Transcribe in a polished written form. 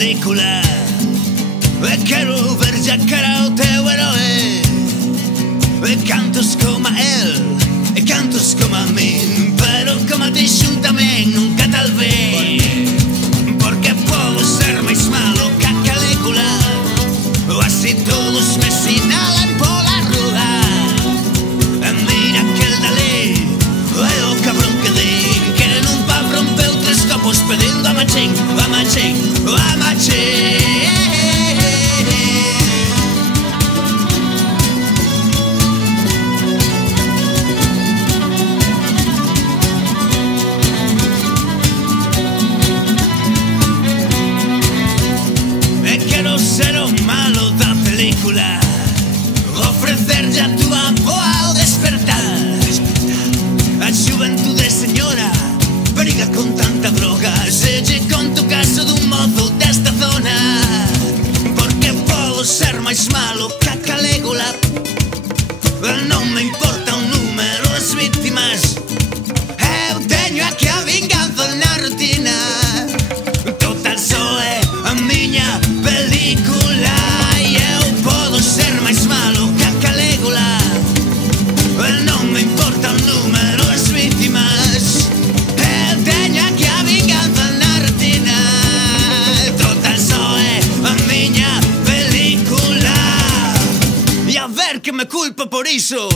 película. Quero ver ja cara o teu herói. Cantos como ele, cantos como a mim, pero como a ti xuntamente nunca tal vez. Porque podo ser máis malo que a Calígula, así todos me sinalan pola rúa. Mira aquel dali, o cabrón que din, que nun pub rompeu 3 copos pedindo a machín, a machín, a machín. Quero ser o malo da película, ofrecerlle a túa boa ao despertar. A xuventude, señora, briga con tanta droga. Se lle conto o caso dun mozo desta zona, porque podo ser máis malo que a Calígula. Non me importa o número das vítimas, eu teño aquí a vinganza na rutina. Total só é a miña película, e eu podo ser máis malo que a Calígula. Non me importa o número das vítimas, eu teño aquí a vinganza na rutina. Total só é a miña película, e a ver que me culpa por iso.